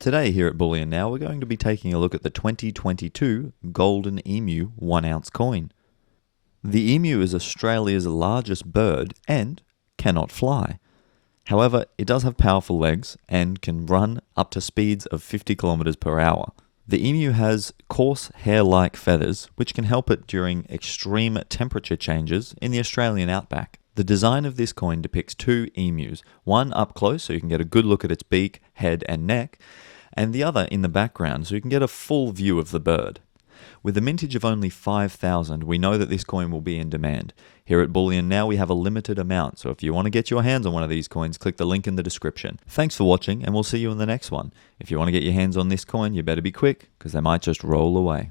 Today here at Bullion Now, we're going to be taking a look at the 2022 Golden Emu 1 ounce coin. The emu is Australia's largest bird and cannot fly. However, it does have powerful legs and can run up to speeds of 50 kilometers per hour. The emu has coarse hair-like feathers, which can help it during extreme temperature changes in the Australian outback. The design of this coin depicts two emus, one up close so you can get a good look at its beak, head and neck, and the other in the background so you can get a full view of the bird. With a mintage of only 5,000, we know that this coin will be in demand. Here at Bullion Now, we have a limited amount, so if you want to get your hands on one of these coins, click the link in the description. Thanks for watching, and we'll see you in the next one. If you want to get your hands on this coin, you better be quick, because they might just roll away.